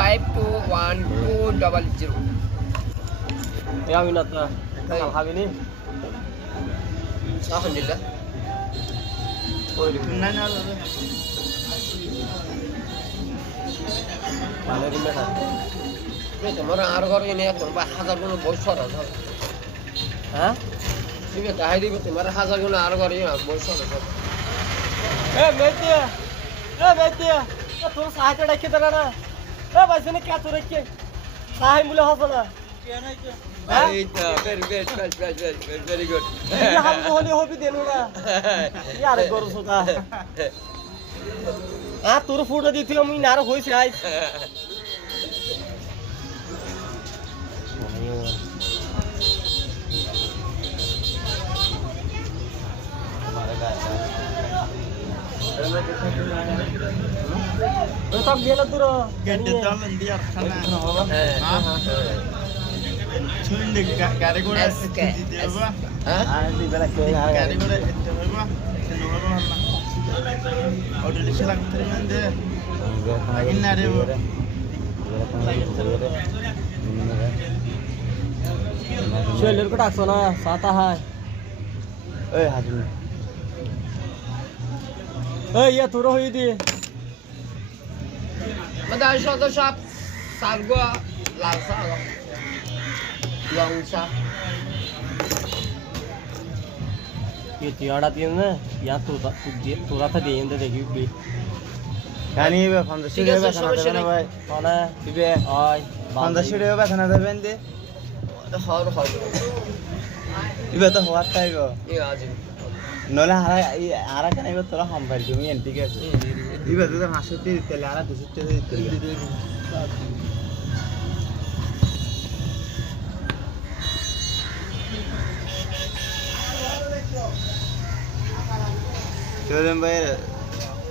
521200 Ya minat na. Ang kami ni. Alhamdulillah. Oy, na na. Mana din ba? তোমার আর ঘর এনে তোমার হাজার গুণ বছর আছে হ্যাঁ ঠিক আছে তাই দিবে তোমার হাজার গুণ আর ঘর বছর আছে মেতিয়া তোর সাহায্য রাখতে দেনা না ভাইসনে কে তোর রেখে সাহায্য বলে হবে না এইটা very good হাম হলি হবি দেনু না यार গরু সোতা তোর ফটো দিছিল মুই না আর হইছে I tak dia lah tu Gede dalam dia sana. Cuma dek kari gula di dia apa? di belakang Kari gula itu apa? Kenapa mana? Order di selang terima deh. Lagi nade bu. Sheller ko takso na sata hai hajul ya turo hoyi di Madal shot shop sargo lausa lausa ये तियाड़ा तीन ना या तोरा था दें दे देखी भी Kani be fondasi be sana deben bhai. mana Ibe ay fondasi be sana deben de. har Ibe to hawat tai go. ये आज Nola hara kan ibe tola ham bhai jumi enti ke ase. Ibe to hasuti tele ara dusutte tele. Children bhai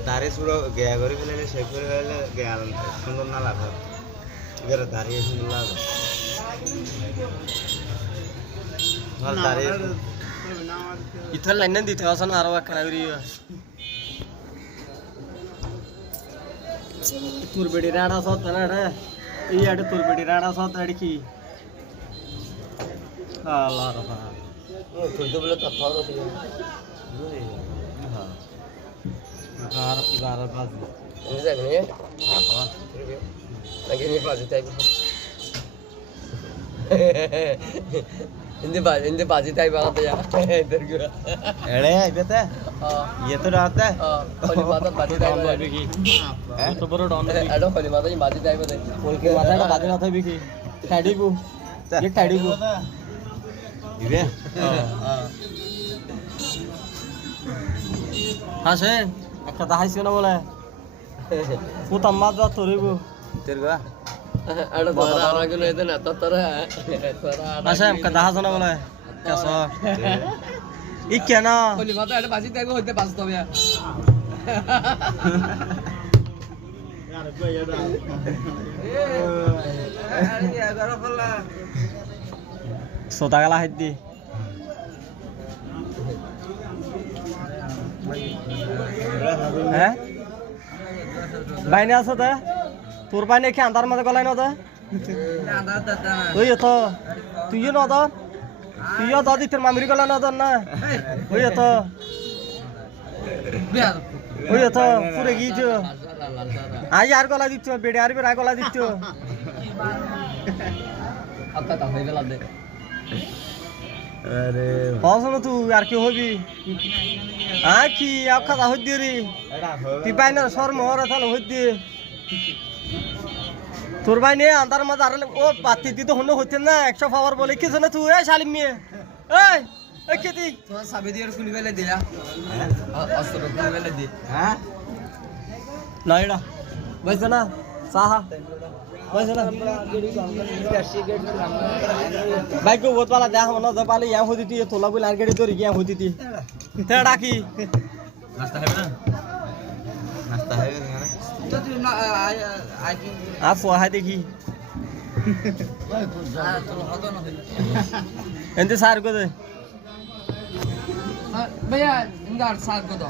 দাঁড়ে পুরো গেয়া করে ফেলে শেষ করে ফেলে গেয়া সুন্দর না লাগে এবার দাঁড়িয়ে সুন্দর লাগে ভাল দাঁড়িয়ে इथं लाईन दिथे असं आरो कणावरी तुरबेडी राडा सोत ना ई आड तुरबेडी राडा सोत अडकी आला रहा खुद बोले तो फारो थी हां 12 बाज ini saya ni apa lagi ni pas type ini pas type banget ya इधर गया एड़े आइबे ते ये तो रात है होली माता बाजी type डाउन बिकी तो बरो डाउन बिकी एडो होली माता ये बाजी type है बोल के माता का बाजी ना था बिकी टाडी बु ये टाडी बु इबे हां से একটা দাহাইছে না বলে ও তাম্মা যা তোরিবু तेरगा एडो बारा आना के नहीं देना तो तोरा আচ্ছা একটা দাহাজ না বলে কেস ই কেন होली माता एडो बाजी type होते पास तो या यार कोई एड़ा अरे क्या करो फल्ला সোতা গলা হাইদি হ্যাঁ বাইনে আছো তে তোর বাইনে কি আন্ধার মধ্যে গলাই না তে তুই তো তুইও না তো তুইও দাদি তোর মামির গলা না তো না ওই তো ওই তো পুরে গিয়েছো আজ আর গলা দিচ্ছ বেড়ে আর বেড়া গলা দিচ্ছ आपका तो हो गया दे अरे হসন তুই আর কি হবি কি আখা দা হই দিরি एड़ा हो তুই বাইনে সর মোহর থাল হই দি তোর বাইনে আন্ধার মধ্যে আর ও বাতি দি তো হন হইতে না 100 পাওয়ার বলে কি জানা তুই এ শালিম মিয়ে এই কেতি तो साबे दियर कुली वाले दिया अस्तर कुली वाले दे हैं নাইডা বইছ না সাহা বইছ না বাইক কো বহুত পালা দেখ মন দ পালি ইয়া হইতি তোলা বই লার গাড়ি তোরি গিয়া হইতি তেড়া কি नाश्ता है ना नाश्ता है ना तो तू ना आई आ फो हाय देखी तो हतो ना एंते सार को दे भैया इनका साथ को दो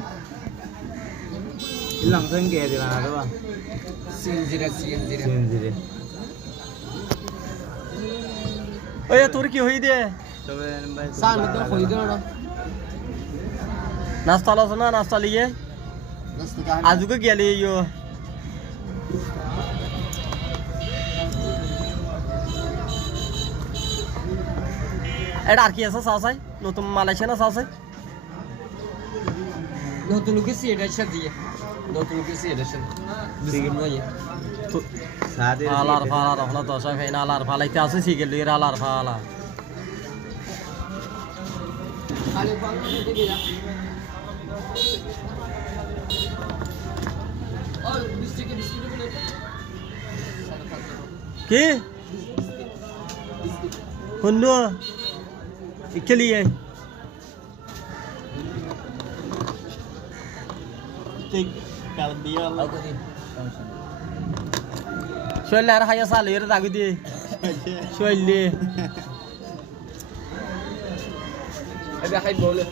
লংসং গিয়ে দিলাম আর বা সিনজিরে ওই তোর কি হই দে তবে ভাই সান তো কই দিও না নাস্তা লছ না নাস্তা লিয়ে নাস্তা কা আজকে গেলে ইয়ো এটা আর কি আছে সাসাই নতুন মালয়েশিয়া না সাসাই নতুন লোকে সিএডের সাথে দিয়ে নতুন লোকে সিএডের সাথে বিস্কিট নয় সাদে আলার ফালা রহলা দশা ফেন আলার ফালাইতে আছে সিগেল এর আলার ফালা আরে বাংলা দেখে যা আর বিস্কিট বলে কি হুন্নু ইকেলিয়ে ঠিক কাল দিয়া শৈলে আর হাইয়া সালে এর দাগি দিয়ে শৈলে এটা হাই বলে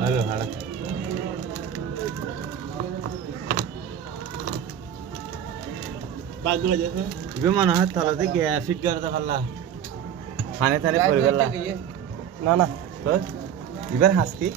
হ্যালো হাড়া বাগুলা যেছে ইবে মনে হয় তলাতে গিয়ে ফিট করতে পারলা ফানে থানে পড়ে গেলা না না তো এবার হাসকি